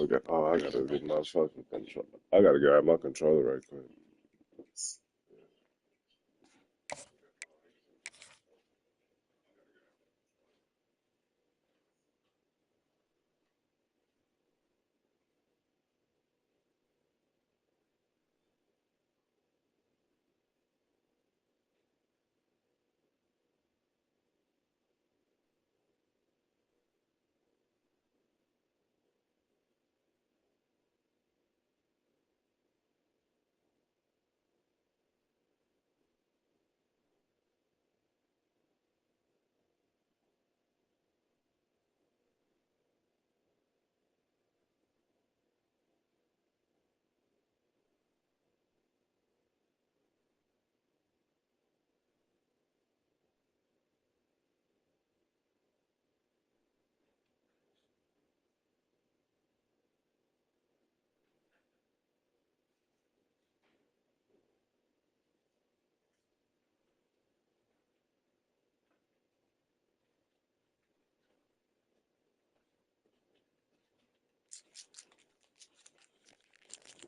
Okay. Oh, I gotta get my fucking control. I gotta grab my controller right quick.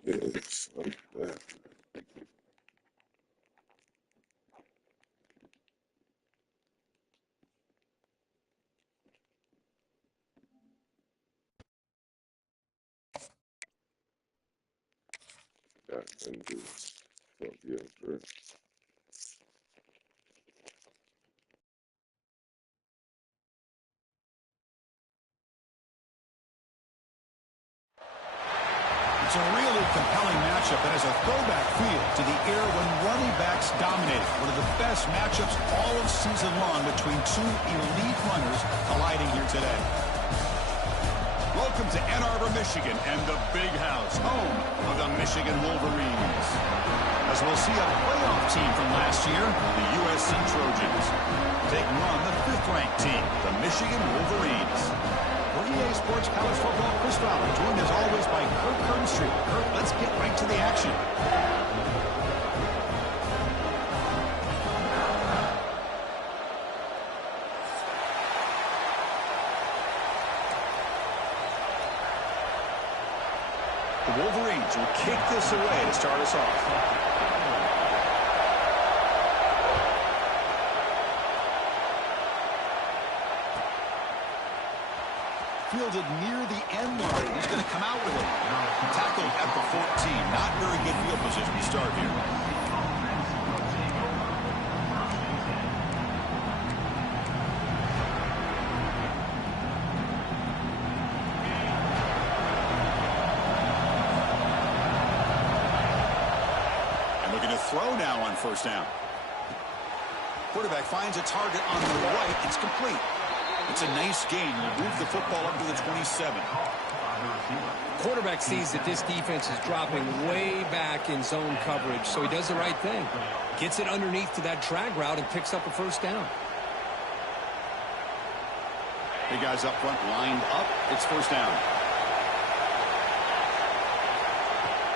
Yeah, fuck that. Yeah, and do fuck yeah, bro. It's a really compelling matchup that has a throwback feel to the era when running backs dominated. One of the best matchups all of season long between two elite runners colliding here today. Welcome to Ann Arbor, Michigan, and the Big House, home of the Michigan Wolverines. As we'll see a playoff team from last year, the USC Trojans, taking on the fifth-ranked team, the Michigan Wolverines. We're EA Sports College Football Chris Fowler, joined as always by Kirk Kernstreet. Kirk, let's get right to the action. The Wolverines will kick this away to start us off. Fielded near the end line. He's going to come out with it. Tackled at the 14. Not very good field position to start here. And looking to throw now on first down. Quarterback finds a target on the right. It's complete. It's a nice gain. Will move the football up to the 27. Quarterback sees that this defense is dropping way back in zone coverage, so he does the right thing. Gets it underneath to that drag route and picks up a first down. Big guys up front lined up. It's first down.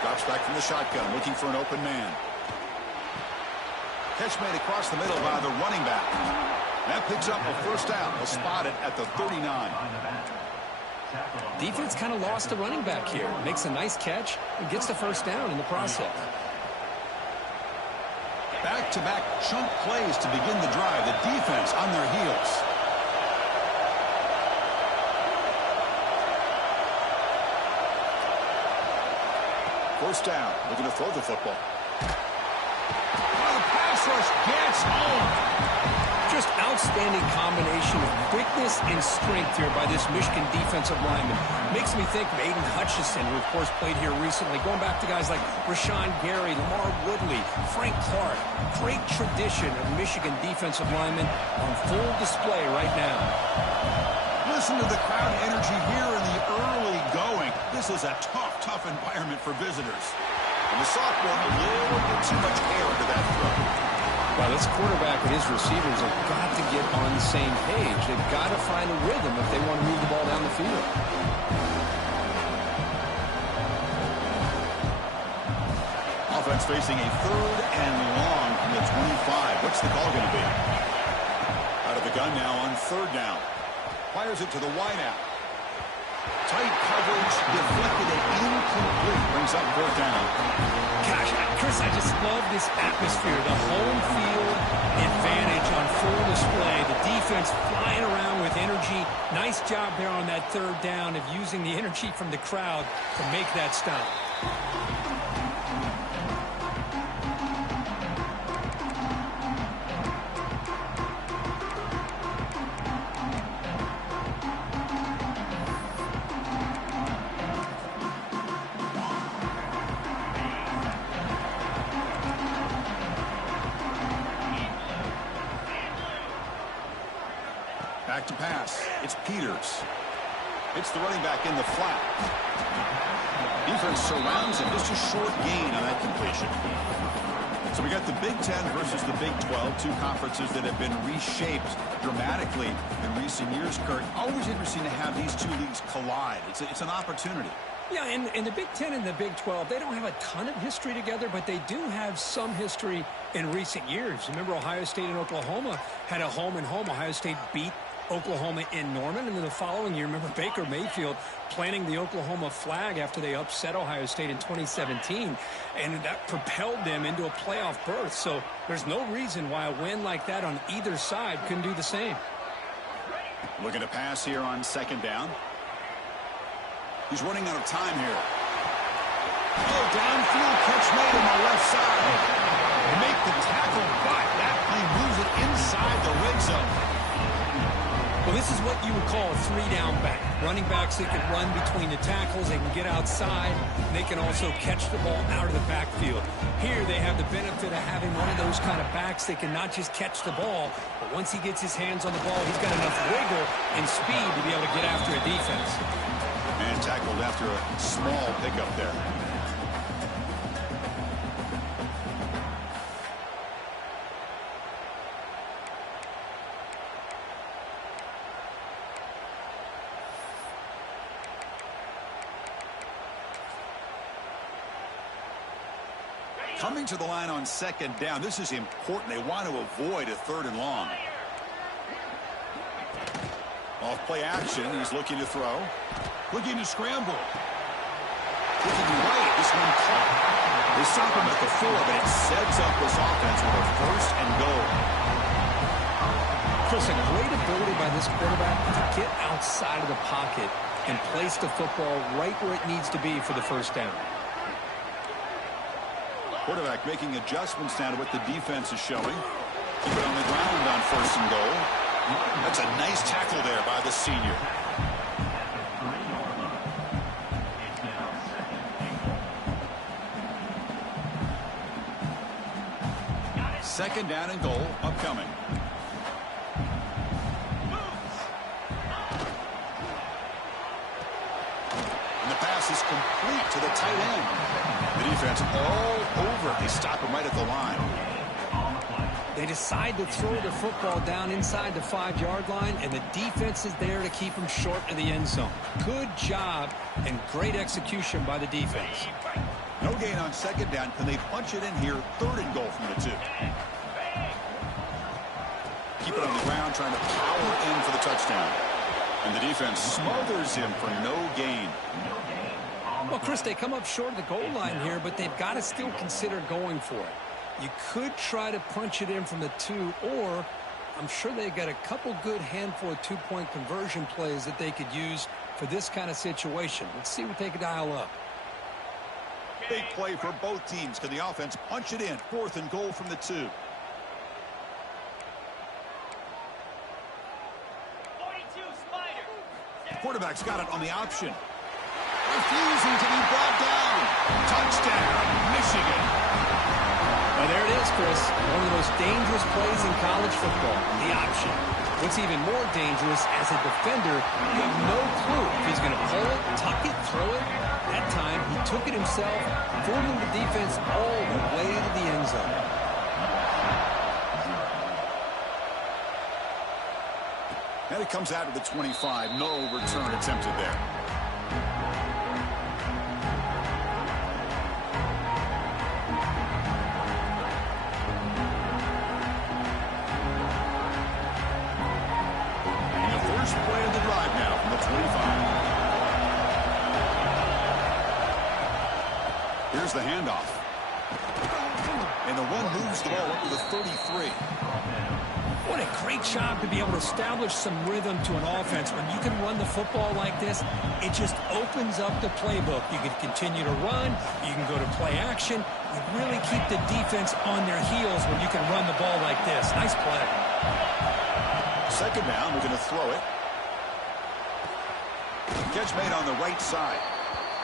Drops back from the shotgun, looking for an open man. Catch made across the middle by the running back. That picks up a first down. They'll spot it at the 39. Defense kind of lost the running back here. Makes a nice catch and gets the first down in the process. Back-to-back chunk plays to begin the drive. The defense on their heels. First down. Looking to throw the football. The pass rush gets home. Just outstanding combination of quickness and strength here by this Michigan defensive lineman. Makes me think of Aiden Hutchinson, who of course played here recently. Going back to guys like Rashawn Gary, Lamar Woodley, Frank Clark. Great tradition of Michigan defensive linemen on full display right now. Listen to the crowd energy here in the early going. This is a tough environment for visitors. And the sophomore, a little bit too much air into that throw. Well, this quarterback and his receivers have got to get on the same page. They've got to find a rhythm if they want to move the ball down the field. Offense facing a third and long from the 25. What's the call going to be? Out of the gun now on third down. Fires it to the wideout. Tight coverage, deflected and incomplete. Brings up fourth down. Gosh, Chris, I just love this atmosphere. The home field advantage on full display. The defense flying around with energy. Nice job there on that third down of using the energy from the crowd to make that stop. Back to pass. It's Peters. It's the running back in the flat. Defense surrounds him. Just a short gain on that completion. So we got the Big Ten versus the Big 12, two conferences that have been reshaped dramatically in recent years, Kurt. Always interesting to have these two leagues collide. It's an opportunity. Yeah, and the Big Ten and the Big 12, they don't have a ton of history together, but they do have some history in recent years. Remember, Ohio State and Oklahoma had a home-and-home. Ohio State beat Oklahoma in Norman, and then the following year, remember Baker Mayfield planting the Oklahoma flag after they upset Ohio State in 2017, and that propelled them into a playoff berth. So there's no reason why a win like that on either side couldn't do the same. Looking to pass here on second down. He's running out of time here. Oh, downfield catch made on the left side. Make the tackle, but that play moves it inside the red zone. Well, this is what you would call a three-down back. Running backs that can run between the tackles, they can get outside, and they can also catch the ball out of the backfield. Here they have the benefit of having one of those kind of backs that can not just catch the ball, but once he gets his hands on the ball, he's got enough wiggle and speed to be able to get after a defense. And tackled after a small pickup there. Coming to the line on second down. This is important. They want to avoid a third and long. Off play action. He's looking to throw. Looking to scramble. Looking right. This one caught. They stop him at the 4, but it sets up this offense with a first and goal. Chris, a great ability by this quarterback to get outside of the pocket and place the football right where it needs to be for the first down. Quarterback making adjustments now to what the defense is showing. Keep it on the ground on first and goal. That's a nice tackle there by the senior. Second down and goal upcoming. And the pass is complete to the tight end. The defense all over. They stop him right at the line. They decide to throw the football down inside the 5-yard line, and the defense is there to keep him short of the end zone. Good job and great execution by the defense. No gain on second down. Can they punch it in here? Third and goal from the 2. Keep it on the ground, trying to power in for the touchdown. And the defense smothers him for no gain. Well, Chris, they come up short of the goal line here, but they've got to still consider going for it. You could try to punch it in from the 2, or I'm sure they've got a couple good handful of 2-point conversion plays that they could use for this kind of situation. Let's see what they can dial up. Big play for both teams. Can the offense punch it in? 4th and goal from the 2. Quarterback's got it on the option. Refusing to be brought down. Touchdown, Michigan. Now there it is, Chris. One of the most dangerous plays in college football, the option. What's even more dangerous, as a defender, you have no clue if he's going to pull it, tuck it, throw it. That time, he took it himself, fooling the defense all the way to the end zone. And it comes out of the 25. No return attempted there. And the first play of the drive now from the 25. Here's the handoff. And the one moves the ball up to the 33. What a great job to be able to establish some rhythm to an offense. When you can run the football like this, it just opens up the playbook. You can continue to run. You can go to play action. You really keep the defense on their heels when you can run the ball like this. Nice play. Second down, we're going to throw it. Catch made on the right side.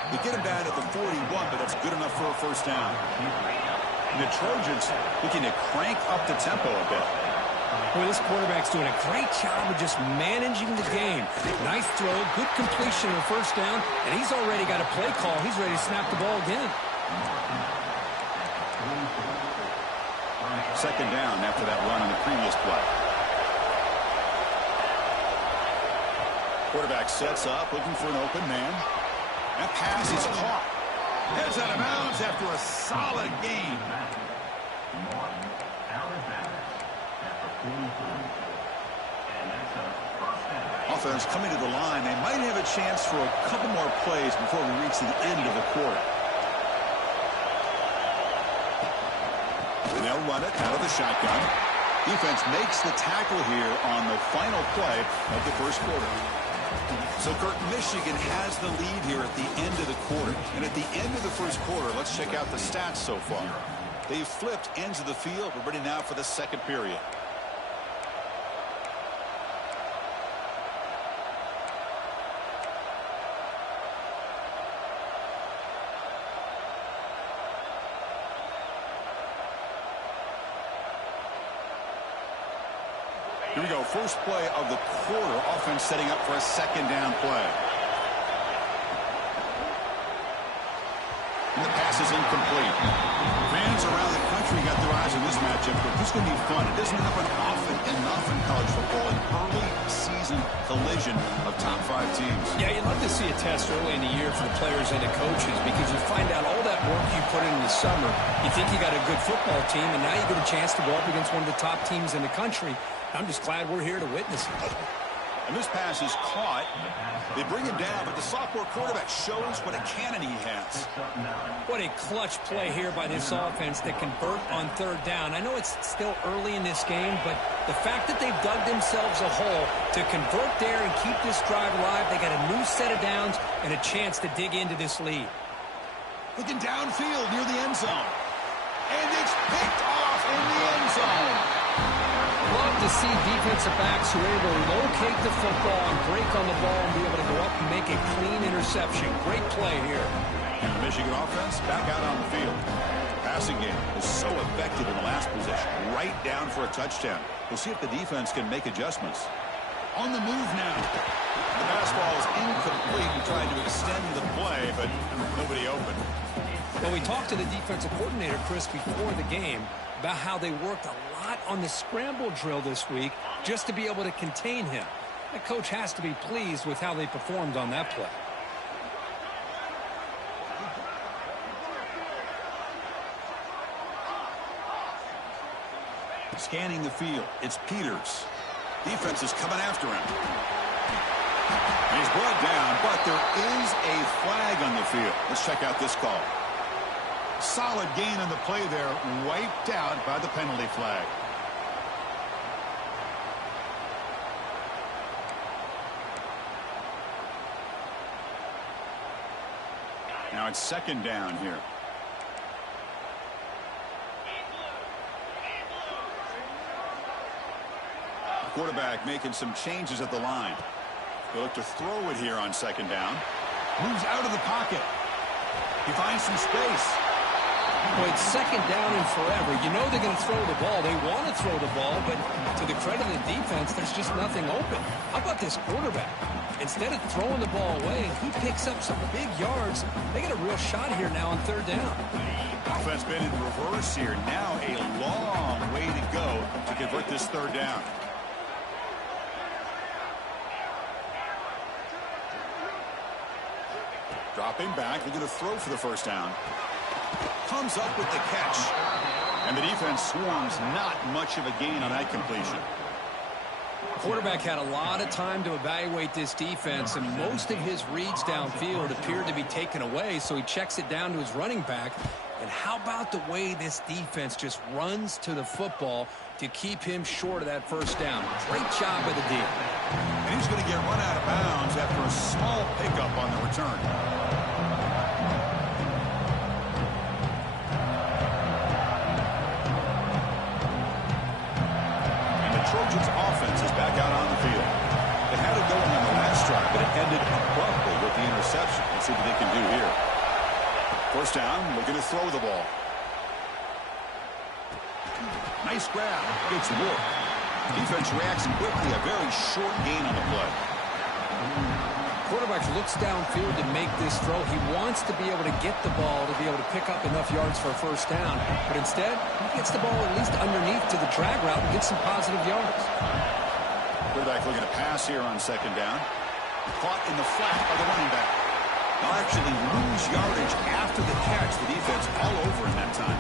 They get him down at the 41, but that's good enough for a first down. And the Trojans looking to crank up the tempo a bit. Boy, this quarterback's doing a great job of just managing the game. Nice throw, good completion of the first down, and he's already got a play call. He's ready to snap the ball again. Second down after that run on the previous play. Quarterback sets up, looking for an open man. That pass is caught. Heads out of bounds after a solid gain. Offense coming to the line. They might have a chance for a couple more plays before we reach the end of the quarter. And they'll run it out of the shotgun. Defense makes the tackle here on the final play of the first quarter. So, Kurt, Michigan has the lead here at the end of the quarter. And at the end of the first quarter, let's check out the stats so far. They've flipped ends of the field. We're ready now for the second period. Here we go. First play of the quarter. Offense setting up for a second down play. And the pass is incomplete. Fans around the country got their eyes on this matchup, but this is going to be fun. It doesn't happen often enough in college football. An early season collision of top 5 teams. Yeah, you'd love to see a test early in the year for the players and the coaches, because you find out all that work you put in the summer. You think you got a good football team, and now you get a chance to go up against one of the top teams in the country. I'm just glad we're here to witness it. And this pass is caught. They bring him down, but the sophomore quarterback shows what a cannon he has. What a clutch play here by this offense to convert on third down. I know it's still early in this game, but the fact that they've dug themselves a hole to convert there and keep this drive alive, they got a new set of downs and a chance to dig into this lead. Looking downfield near the end zone. And it's picked off in the end zone. Love to see defensive backs who are able to locate the football and break on the ball and be able to go up and make a clean interception. Great play here. And the Michigan offense back out on the field. passing game was so effective in the last possession, right down for a touchdown. We'll see if the defense can make adjustments. On the move now. The pass ball is incomplete. He tried to extend the play, but nobody open. Well, we talked to the defensive coordinator, Chris, before the game about how they worked a lot on the scramble drill this week just to be able to contain him. The coach has to be pleased with how they performed on that play. Scanning the field, it's Peters. Defense is coming after him. He's brought down, but there is a flag on the field. Let's check out this call. Solid gain on the play there, wiped out by the penalty flag. Now it's second down here. Quarterback making some changes at the line. He'll look to throw it here on second down. Moves out of the pocket. He finds some space. Well, it's second down and forever. You know they're going to throw the ball. They want to throw the ball, but to the credit of the defense, there's just nothing open. How about this quarterback? Instead of throwing the ball away, he picks up some big yards. They got a real shot here now on third down. Offense been in reverse here. Now a long way to go to convert this third down. Dropping back, looking to throw for the first down. Comes up with the catch. And the defense swarms, not much of a gain on that completion. Quarterback had a lot of time to evaluate this defense, and most of his reads downfield appeared to be taken away, so he checks it down to his running back. And how about the way this defense just runs to the football to keep him short of that first down? Great job by the D. And he's going to get run out of bounds after a small pickup on the return. Trojans offense is back out on the field. They had it going on the last drive, but it ended abruptly with the interception. Let's see what they can do here. First down, looking to throw the ball. Nice grab. It's work. Defense reacts quickly. A very short gain on the play. Quarterback looks downfield to make this throw. He wants to be able to get the ball to be able to pick up enough yards for a first down. But instead, he gets the ball at least underneath to the drag route and gets some positive yards. Quarterback looking to pass here on second down. Caught in the flat by the running back. They'll actually lose yardage after the catch. The defense all over in that time.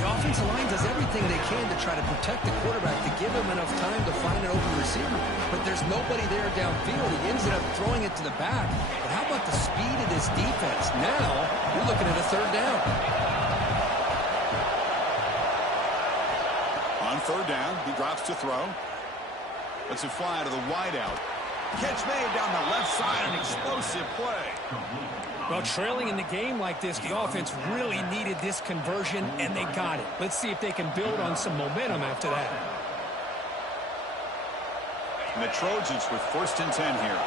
The offensive line does everything they can to try to protect the quarterback to give him enough time to find an open receiver. But there's nobody there downfield. He ends up throwing it to the back. But how about the speed of this defense? Now, you're looking at a third down. On third down, he drops to throw. Lets it fly to the wideout. Catch made down the left side, an explosive play. Well, trailing in the game like this, the offense really needed this conversion, and they got it. Let's see if they can build on some momentum after that. And the Trojans with 1st and 10 here.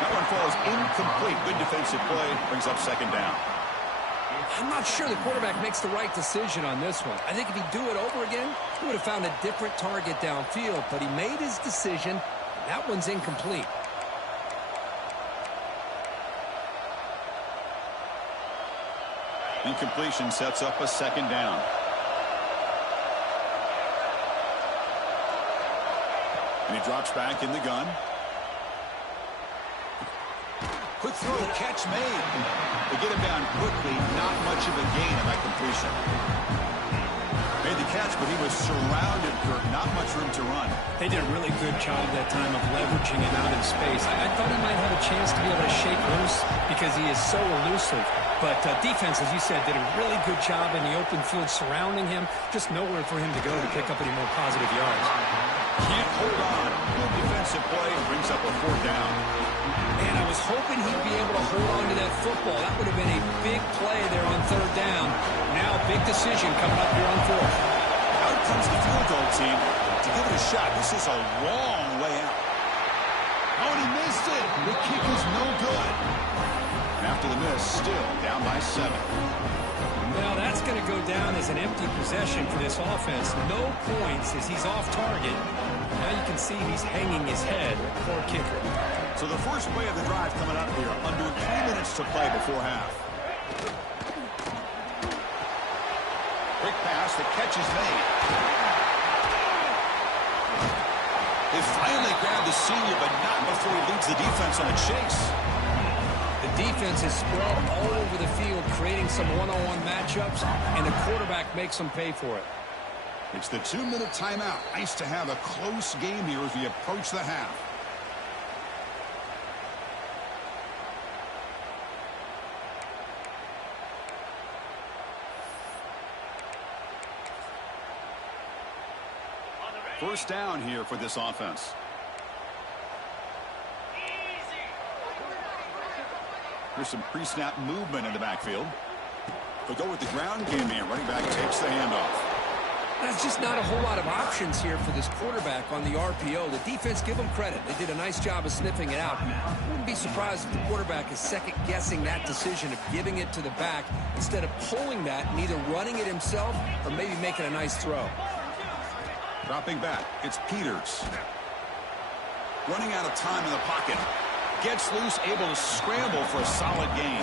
That one falls incomplete. Good defensive play. Brings up second down. I'm not sure the quarterback makes the right decision on this one. I think if he'd do it over again, he would have found a different target downfield, but he made his decision. That one's incomplete. Incompletion sets up a second down. And he drops back in the gun. Quick throw, catch made. They get him down quickly, not much of a gain on that completion. Made the catch, but he was surrounded, Kirk. Not much room to run. They did a really good job that time of leveraging him out in space. I thought he might have a chance to be able to shake loose because he is so elusive. But defense, as you said, did a really good job in the open field surrounding him. Just nowhere for him to go to pick up any more positive yards. Can't hold on. Good defensive play. Brings up a fourth down. And I was hoping he'd be able to hold on to that football. That would have been a big play there on third down. Now, big decision coming up here on fourth. Out comes the field goal team to give it a shot. This is a long way out. it. The kick is no good. After the miss, still down by 7. Well, that's going to go down as an empty possession for this offense. No points as he's off target. Now you can see he's hanging his head. Poor kicker. So the first play of the drive coming up here. Under 3 minutes to play before half. Quick pass. The catch is made. They finally grabbed the senior, but not before he leads the defense on a chase. The defense is spread all over the field, creating some one-on-one matchups, and the quarterback makes them pay for it. It's the 2-minute timeout. Nice to have a close game here as we approach the half. First down here for this offense. There's some pre-snap movement in the backfield. They'll go with the ground game here. Running back takes the handoff. There's just not a whole lot of options here for this quarterback on the RPO. The defense, give them credit. They did a nice job of sniffing it out. I wouldn't be surprised if the quarterback is second-guessing that decision of giving it to the back instead of pulling that and either running it himself or maybe making a nice throw. Dropping back, it's Peters. Running out of time in the pocket. Gets loose, able to scramble for a solid gain.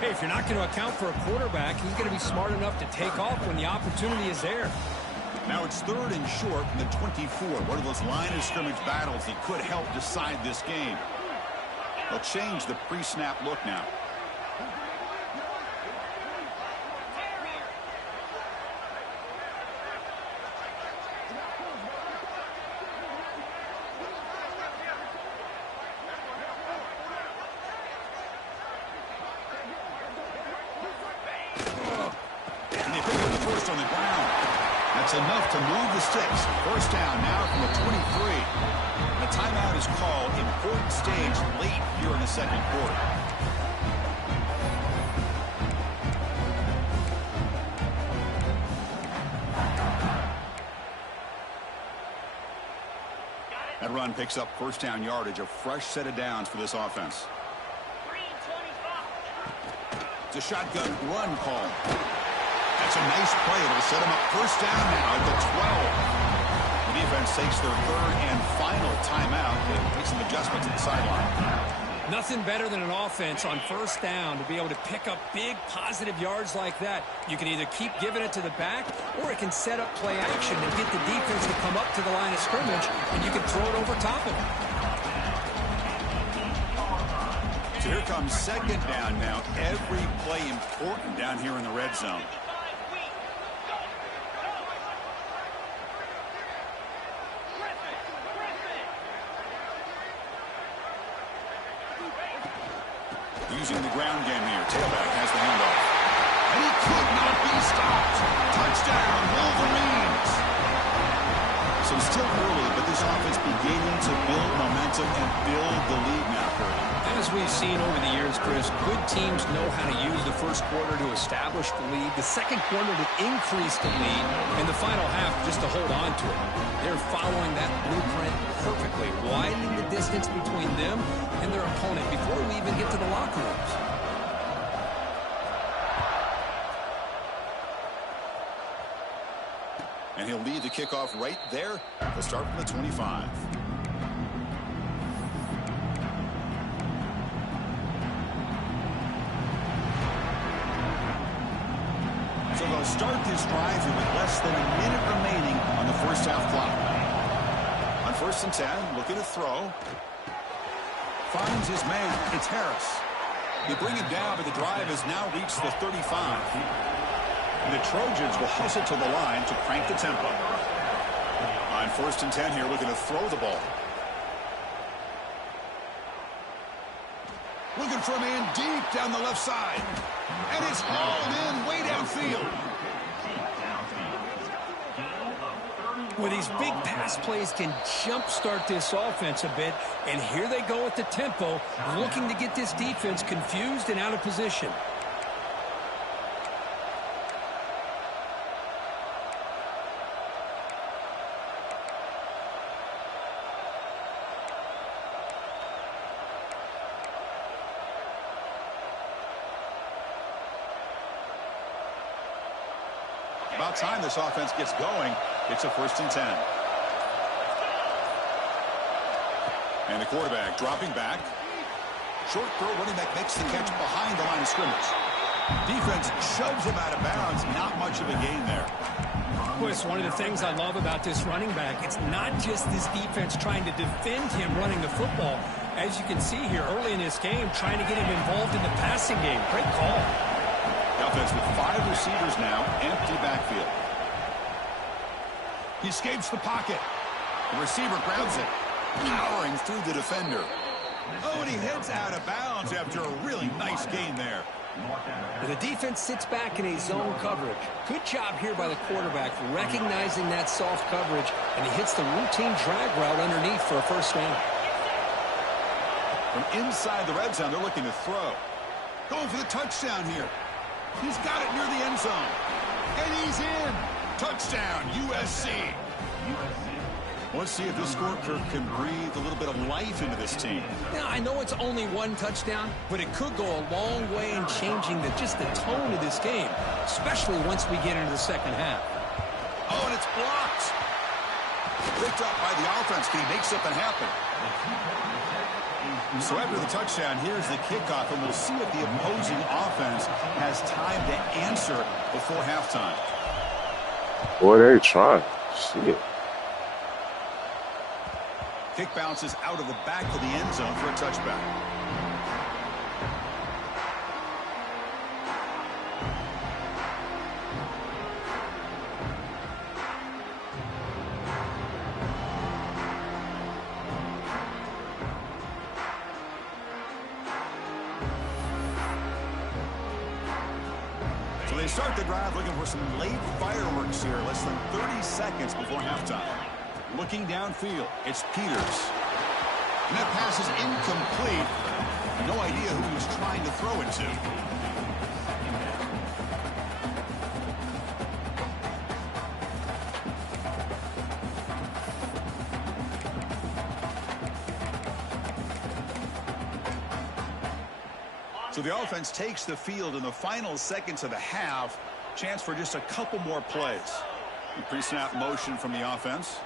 Hey, if you're not going to account for a quarterback, he's going to be smart enough to take off when the opportunity is there. Now it's 3rd and short from the 24. One of those line of scrimmage battles that could help decide this game. They'll change the pre-snap look now. Enough to move the sticks. First down now from the 23. The timeout is called. Important stage late here in the second quarter. That run picks up first down yardage. A fresh set of downs for this offense. It's a shotgun run call. That's a nice play. It'll set him up first down now at the 12. The defense takes their 3rd and final timeout. They make some adjustments at the sideline. Nothing better than an offense on first down to be able to pick up big positive yards like that. You can either keep giving it to the back, or it can set up play action and get the defense to come up to the line of scrimmage, and you can throw it over top of them. So here comes second down now. Every play important down here in the red zone. Using the ground game here. Tailback has the handoff. And he could not be stopped. Touchdown, Wolverines. So still early, but this offense beginning to build momentum and build the lead now, Curry. As we've seen over the years, Chris, good teams know how to use the first quarter to establish the lead, the second quarter to increase the lead, and the final half just to hold on to it. They're following that blueprint perfectly, widening the distance between them and their opponent before we even get to the locker rooms. And he'll lead the kickoff right there. They'll start from the 25. So they'll start this drive here with less than a minute remaining on the first half clock. On 1st and 10, looking to throw. Finds his man. It's Harris. They bring him down, but the drive has now reached the 35. And the Trojans will hustle to the line to crank the tempo. On 1st and 10 here, looking to throw the ball. Looking for a man deep down the left side. And it's hauled in way downfield. Well, these big pass plays can jumpstart this offense a bit, and here they go at the tempo, looking to get this defense confused and out of position. About time this offense gets going. It's a 1st and 10. And the quarterback dropping back. Short throw, running back makes the catch behind the line of scrimmage. Defense shoves him out of bounds. Not much of a gain there. Boy, it's one of the things I love about this running back. It's not just this defense trying to defend him running the football. As you can see here early in this game, trying to get him involved in the passing game. Great call. The offense with 5 receivers now, empty backfield. He escapes the pocket. The receiver grabs it, powering through the defender. Oh, and he heads out of bounds after a really nice gain there. The defense sits back in a zone coverage. Good job here by the quarterback recognizing that soft coverage, and he hits the routine drag route underneath for a 1st down. From inside the red zone, they're looking to throw. Going for the touchdown here. He's got it near the end zone. And he's in. Touchdown, USC. Let's see if this score curve can breathe a little bit of life into this team. Now, I know it's only 1 touchdown, but it could go a long way in changing just the tone of this game, especially once we get into the 2nd half. Oh, and it's blocked. Picked up by the offense. Can he make something happen? So after the touchdown, here's the kickoff, and we'll see if the opposing offense has time to answer before halftime. Boy, they trying. Shit. Kick bounces out of the back of the end zone for a touchback. So they start the drive looking for some late fireworks here, less than 30 seconds before halftime. Looking downfield, it's Peters. And that pass is incomplete. No idea who he was trying to throw it to. So the offense takes the field in the final seconds of the half. Chance for just a couple more plays. Pre-snap motion from the offense.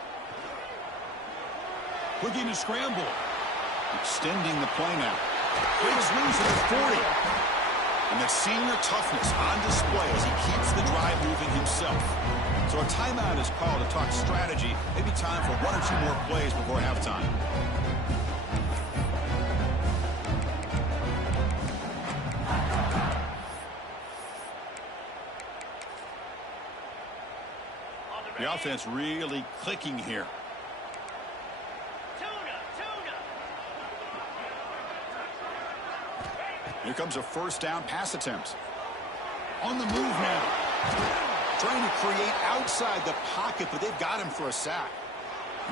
Looking to scramble. Extending the play now. Breaks loose at the 40. And the senior toughness on display as he keeps the drive moving himself. So a timeout is called to talk strategy. Maybe time for 1 or 2 more plays before halftime. The offense really clicking here. Here comes a 1st down pass attempt. On the move now. Trying to create outside the pocket, but they've got him for a sack.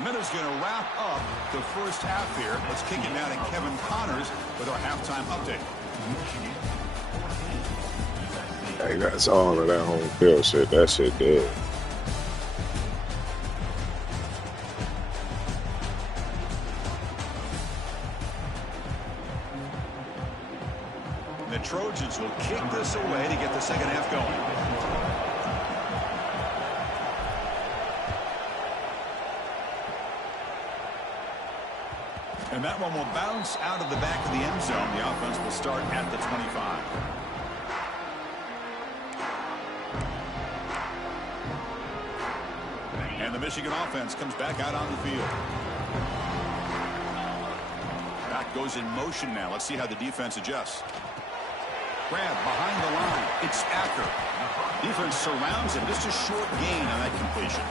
Miller's going to wrap up the 1st half here. Let's kick it now to Kevin Connors with our halftime update. Hey, that's all of that home field shit. That shit dead. The Trojans will kick this away to get the 2nd half going. And that one will bounce out of the back of the end zone. The offense will start at the 25. And the Michigan offense comes back out on the field. Back goes in motion now. Let's see how the defense adjusts. Grab behind the line. It's Acker. Defense surrounds him. Just a short gain on that completion.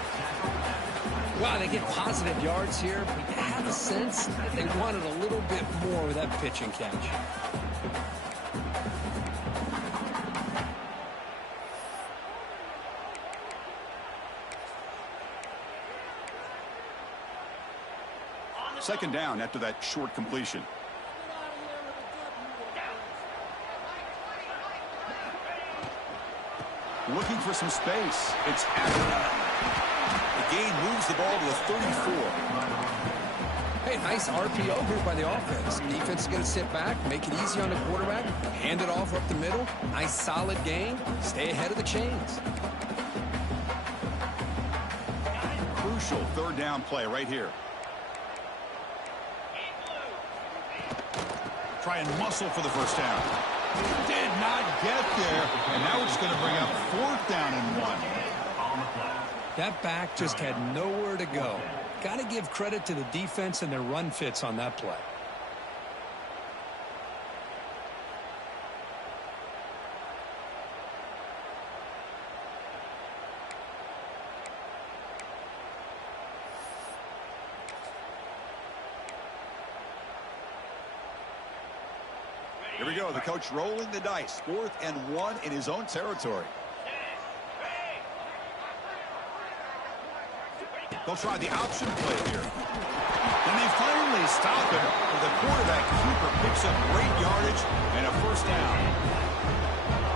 Wow, they get positive yards here, but you have a sense that they wanted a little bit more with that pitch and catch. Second down after that short completion. Looking for some space. It's Acker. The gain moves the ball to the 34. Hey, nice RPO here by the offense. Defense is going to sit back, make it easy on the quarterback, hand it off up the middle. Nice solid gain. Stay ahead of the chains. crucial third down play right here. Try and muscle for the first down. Did not get there. And now it's going to bring up fourth down and 1. That back just had nowhere to go. Got to give credit to the defense and their run fits on that play. Here we go. The coach rolling the dice. 4th and 1 in his own territory. They'll try the option play here. And they finally stop him. The quarterback keeper picks up great yardage and a first down.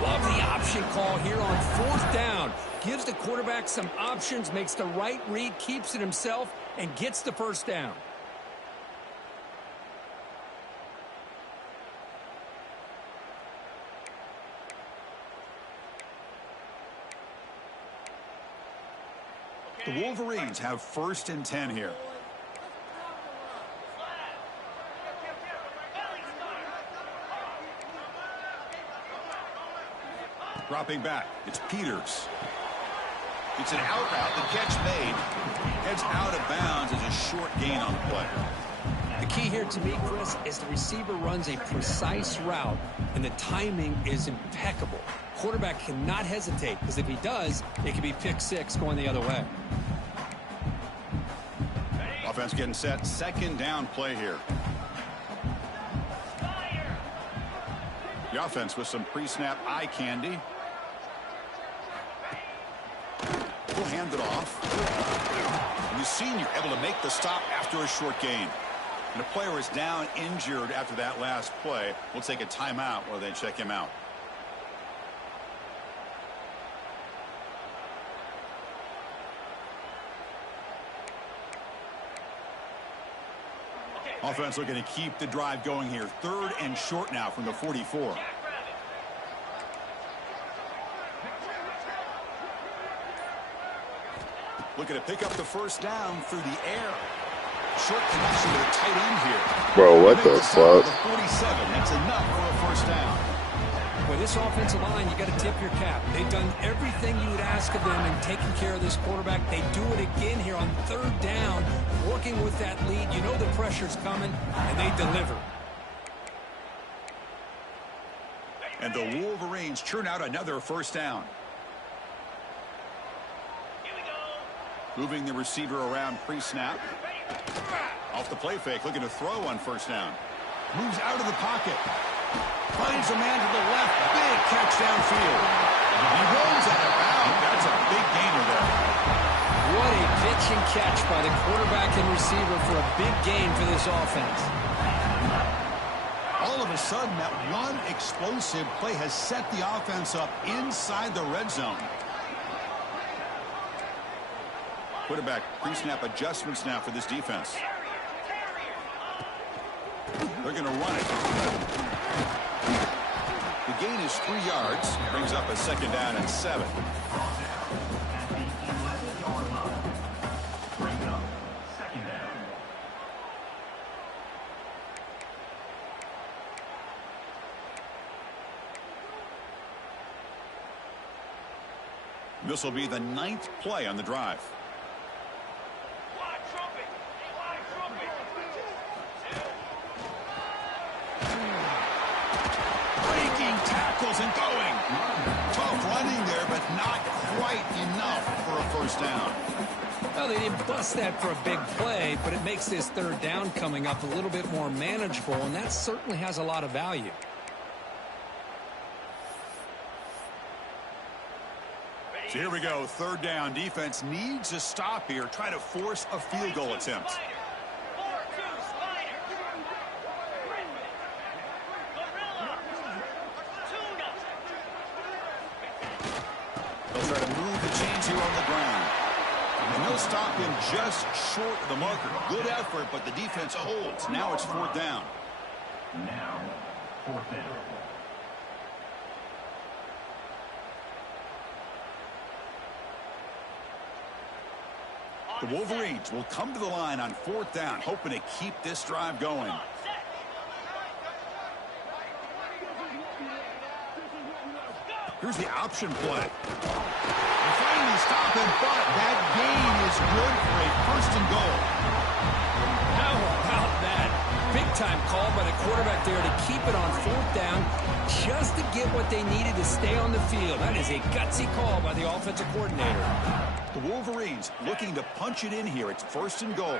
Love the option call here on 4th down. Gives the quarterback some options, makes the right read, keeps it himself, and gets the first down. The Wolverines have 1st and 10 here. Dropping back, it's Peters. It's an out route, the catch made. Heads out of bounds as a short gain on the play. The key here to me, Chris, is the receiver runs a precise route, and the timing is impeccable. Quarterback cannot hesitate, because if he does, it could be pick 6 going the other way. Offense getting set. 2nd down play here. The offense with some pre-snap eye candy. We'll hand it off. And the senior able to make the stop after a short gain. And the player is down injured after that last play. We'll take a timeout while they check him out. Offense looking to keep the drive going here. 3rd and short now from the 44. Looking to pick up the first down through the air. Short connection with a tight end here. Bro, what the fuck? 47. That's enough for a first down. With this offensive line, you got to tip your cap. They've done everything you would ask of them in taking care of this quarterback. They do it again here on 3rd down, working with that lead. You know the pressure's coming, and they deliver. And the Wolverines churn out another first down. Moving the receiver around pre-snap. Off the play fake, looking to throw on first down. Moves out of the pocket. Finds a man to the left. Big catch downfield. He rolls out of bounds. That's a big gainer there. What a pitch and catch by the quarterback and receiver for a big gain for this offense. All of a sudden, that one explosive play has set the offense up inside the red zone. Quarterback pre-snap adjustments now for this defense. They're going to run it. The gain is 3 yards. Brings up a 2nd down and 7. This will be the 9th play on the drive. And going. Tough running there, but not quite enough for a first down. Well, they didn't bust that for a big play, but it makes this 3rd down coming up a little bit more manageable, and that certainly has a lot of value. So here we go. 3rd down. Defense needs a stop here. Try to force a field goal attempt. Stop him just short of the marker. Good effort, but the defense holds. Now it's 4th down. Now, 4th down. The Wolverines will come to the line on 4th down, hoping to keep this drive going. Here's the option play. And finally stop it, but that gain is good for a 1st and goal. How about that? Big-time call by the quarterback there to keep it on 4th down just to get what they needed to stay on the field. That is a gutsy call by the offensive coordinator. The Wolverines looking to punch it in here. It's 1st and goal.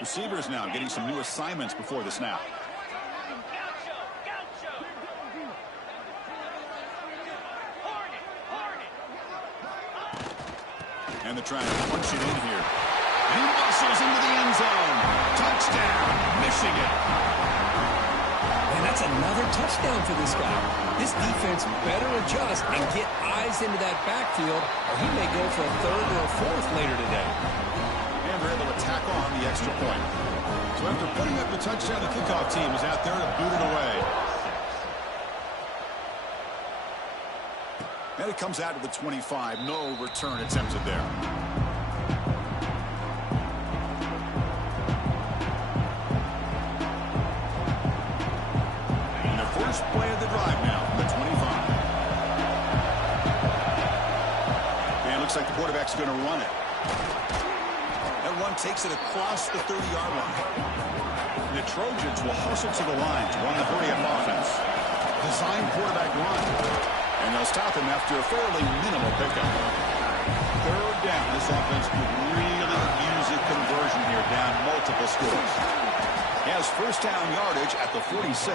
Receivers now getting some new assignments before the snap. And they're trying to punch it in here. And he muscles into the end zone. Touchdown, Michigan. And that's another touchdown for this guy. This defense better adjust and get eyes into that backfield, or he may go for a 3rd or a 4th later today. And they're able to tack on the extra point. So after putting up the touchdown, the kickoff team is out there to boot it away. And it comes out to the 25. No return attempted there. And the first play of the drive now from the 25. And it looks like the quarterback's going to run it. That run takes it across the 30-yard line. The Trojans will hustle to the line to run the hurry-up offense. Design quarterback run. And they'll stop him after a fairly minimal pickup. 3rd down. This offense could really use a conversion here, down multiple scores. He has 1st down yardage at the 46.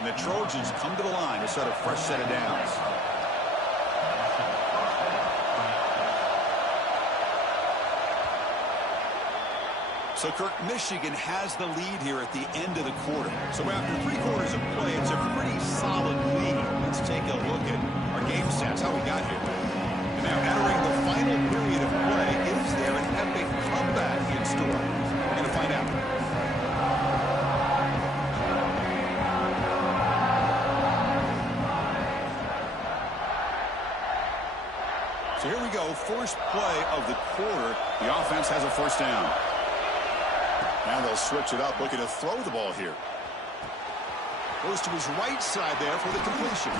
And the Trojans come to the line to set a fresh set of downs. So, Kirk, Michigan has the lead here at the end of the quarter. So after 3 quarters of play, it's a pretty solid lead. Let's take a look at our game stats, how we got here. And now entering the final period of play, is there an epic comeback in store? We're going to find out. So here we go, first play of the quarter. The offense has a 1st down. Now they'll switch it up, looking to throw the ball here. Goes to his right side there for the completion.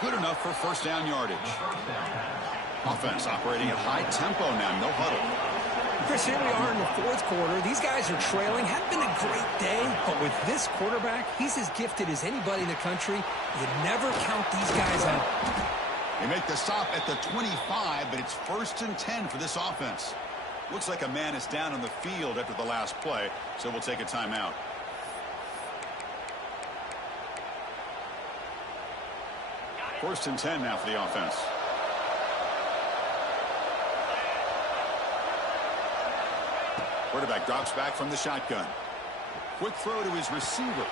Good enough for 1st down yardage. Offense operating at high tempo now, no huddle. Chris, here we are in the 4th quarter. These guys are trailing. Hadn't been a great day, but with this quarterback, he's as gifted as anybody in the country. You never count these guys out. They make the stop at the 25, but it's 1st and 10 for this offense. Looks like a man is down on the field after the last play, so we'll take a timeout. First and 10 now for the offense. Quarterback drops back from the shotgun. Quick throw to his receiver.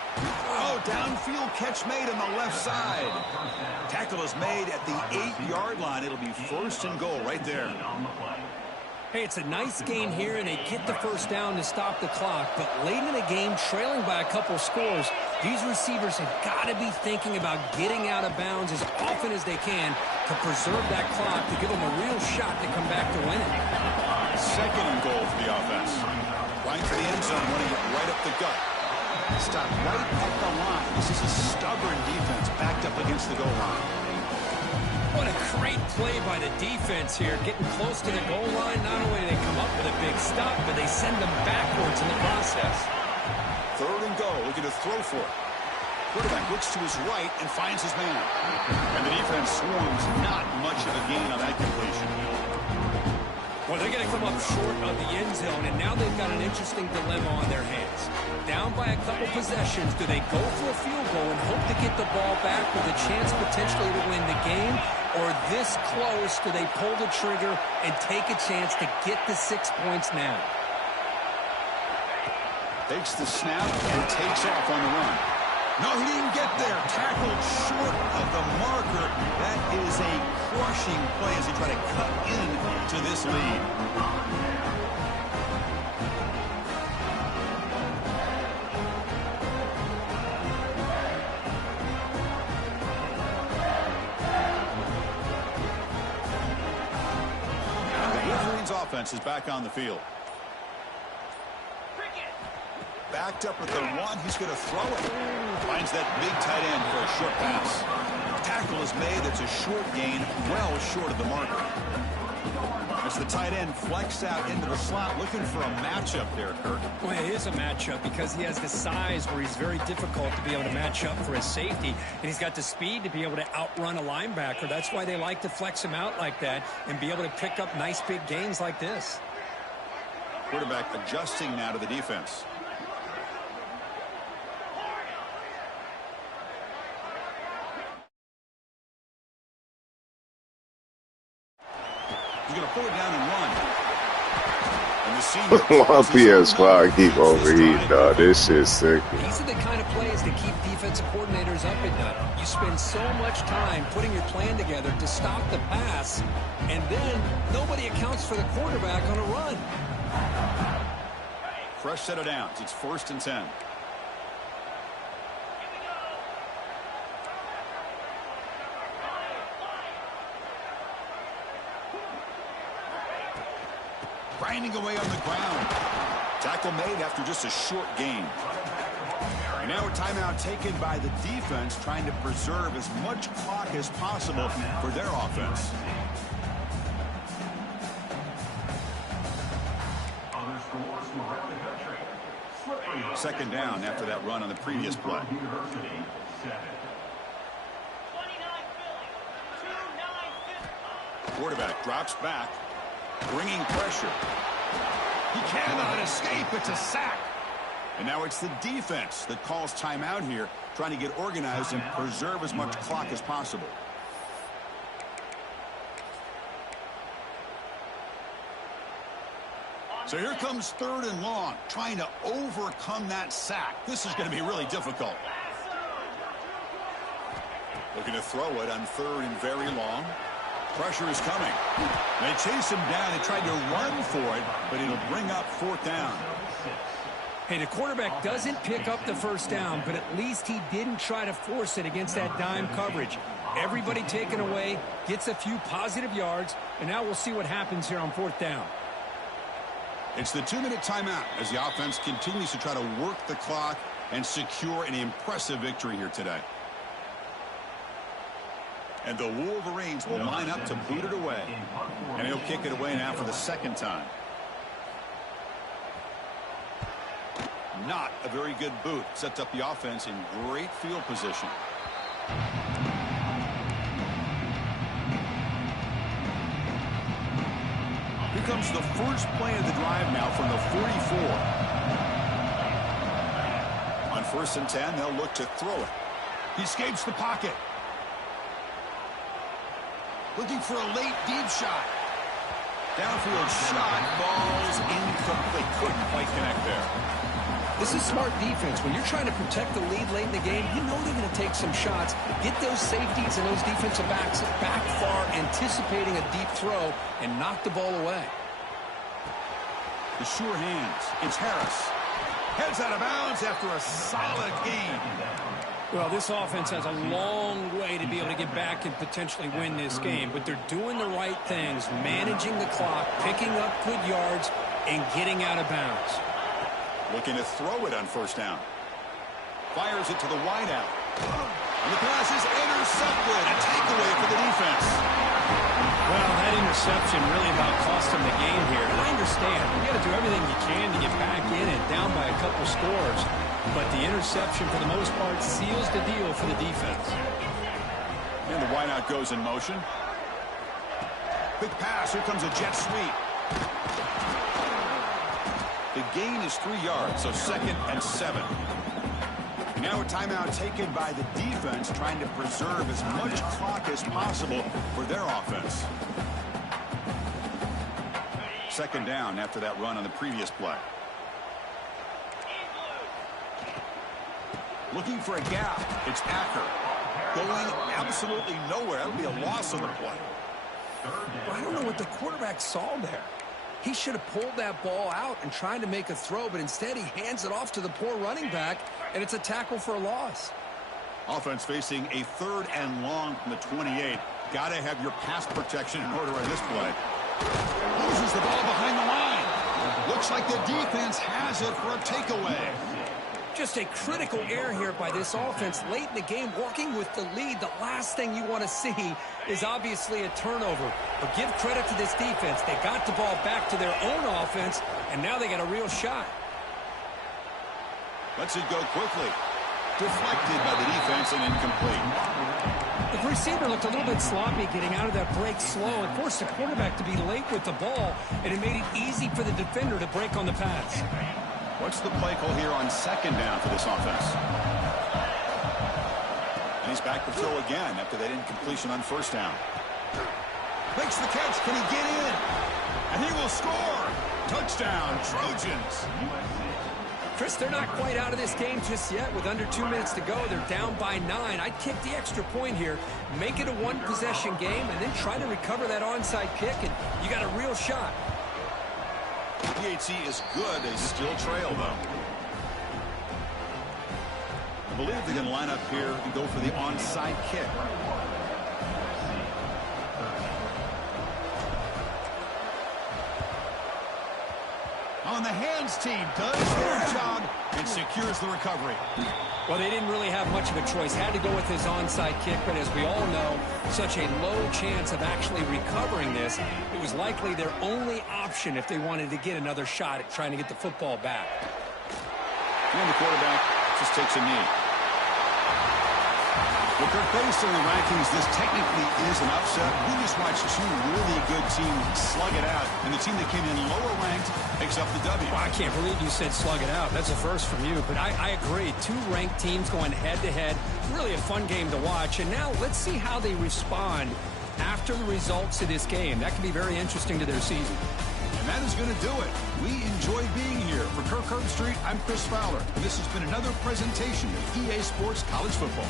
Oh, downfield catch made on the left side. Tackle is made at the 8-yard line. It'll be 1st and goal right there. Hey, it's a nice gain here, and they get the 1st down to stop the clock. But late in the game, trailing by a couple scores, these receivers have got to be thinking about getting out of bounds as often as they can to preserve that clock, to give them a real shot to come back to win it. 2nd and goal for the offense. Right for the end zone, running it right up the gut. Stop right at the line. This is a stubborn defense backed up against the goal line. What a great play by the defense here. Getting close to the goal line, not only do they come up with a big stop, but they send them backwards in the process. 3rd and goal, looking to throw for it. Quarterback looks to his right and finds his man. And the defense swarms, not much of a gain on that completion. Well, they're going to come up short of the end zone, and now they've got an interesting dilemma on their hands. Down by a couple possessions, do they go for a field goal and hope to get the ball back with a chance potentially to win the game? Or this close, do they pull the trigger and take a chance to get the 6 points now? Takes the snap and takes off on the run. No, he didn't get there. Tackled short of the marker. That is a crushing play as he tried to cut into this lead. offense is back on the field. Backed up with the one. He's going to throw it. Finds that big tight end for a short pass. Tackle is made. It's a short gain, well short of the marker. As the tight end flex out into the slot, looking for a matchup there, Kirk. Well, it is a matchup because he has the size where he's very difficult to be able to match up for his safety, and he's got the speed to be able to outrun a linebacker. That's why they like to flex him out like that and be able to pick up nice big gains like this. Quarterback adjusting now to the defense. He's going to pull it down and run. And the senior Why PS5 keep overheating, dog? This shit's sick. These are the kind of plays that keep defensive coordinators up at night. You spend so much time putting your plan together to stop the pass, and then nobody accounts for the quarterback on a run. Fresh set of downs. It's 1st and 10. Grinding away on the ground. Tackle made after just a short gain. And now a timeout taken by the defense, trying to preserve as much clock as possible for their offense. Second down after that run on the previous play. Quarterback drops back, bringing pressure. He cannot escape. It's a sack. And now it's the defense that calls timeout here, trying to get organized and preserve as much clock as possible. So here comes 3rd and long, trying to overcome that sack. This is going to be really difficult. Looking to throw it on 3rd and very long. Pressure is coming. They chase him down. They tried to run for it, but it'll bring up 4th down. Hey, the quarterback doesn't pick up the 1st down, but at least he didn't try to force it against that dime coverage. Everybody taken away, gets a few positive yards, and now we'll see what happens here on 4th down. It's the 2-minute timeout as the offense continues to try to work the clock and secure an impressive victory here today. And the Wolverines will line up to boot it away. And he'll kick it away now for the 2nd time. Not a very good boot. Sets up the offense in great field position. Here comes the first play of the drive now from the 44. On 1st and 10, they'll look to throw it. He escapes the pocket. Looking for a late deep shot. Downfield shot falls incomplete. Couldn't quite connect there. This is smart defense. When you're trying to protect the lead late in the game, you know they're going to take some shots. Get those safeties and those defensive backs back far, anticipating a deep throw, and knock the ball away. The sure hands. It's Harris. Heads out of bounds after a solid gain. Well, this offense has a long way to be able to get back and potentially win this game, but they're doing the right things, managing the clock, picking up good yards, and getting out of bounds. Looking to throw it on 1st down. Fires it to the wideout. And the pass is intercepted. A takeaway for the defense. Well, that interception really about cost them the game here. And I understand. You got to do everything you can to get back in and down by a couple scores. But the interception, for the most part, seals the deal for the defense. And the wideout goes in motion. Big pass. Here comes a jet sweep. The gain is 3 yards, so 2nd and 7. Now a timeout taken by the defense, trying to preserve as much clock as possible for their offense. 2nd down after that run on the previous play. Looking for a gap. It's Acker. Going absolutely nowhere. That'll be a loss on the play. I don't know what the quarterback saw there. He should have pulled that ball out and tried to make a throw, but instead he hands it off to the poor running back, and it's a tackle for a loss. Offense facing a 3rd and long from the 28. Got to have your pass protection in order on this play. Loses Here's the ball behind the line. Looks like the defense has it for a takeaway. Just a critical error here by this offense late in the game, walking with the lead. The last thing you want to see is obviously a turnover. But give credit to this defense. They got the ball back to their own offense, and now they got a real shot. Lets it go quickly. Deflected by the defense and incomplete. The receiver looked a little bit sloppy getting out of that break slow. It forced the quarterback to be late with the ball, and it made it easy for the defender to break on the pass. What's the play call here on second down for this offense? And he's back to throw again after that incompletion on first down. Makes the catch. Can he get in? And he will score. Touchdown, Trojans. Chris, they're not quite out of this game just yet. With under 2 minutes to go, they're down by 9. I'd kick the extra point here, make it a one-possession game, and then try to recover that onside kick, and you got a real shot. PHC is good. They still trail, though. I believe they're going to line up here and go for the onside kick. On the hands team does their job and secures the recovery. Well, they didn't really have much of a choice. Had to go with his onside kick, but as we all know, such a low chance of actually recovering this. It was likely their only option if they wanted to get another shot at trying to get the football back. And the quarterback just takes a knee. Well, based on the rankings, this technically is an upset. We just watched two really good teams slug it out, and the team that came in lower ranked picks up the W. Well, I can't believe you said slug it out. That's a first from you, but I agree. Two ranked teams going head-to-head. Really a fun game to watch, and now let's see how they respond after the results of this game. That could be very interesting to their season. And that is going to do it. We enjoy being here. For Kirk Herbstreit, I'm Chris Fowler, and this has been another presentation of EA Sports College Football.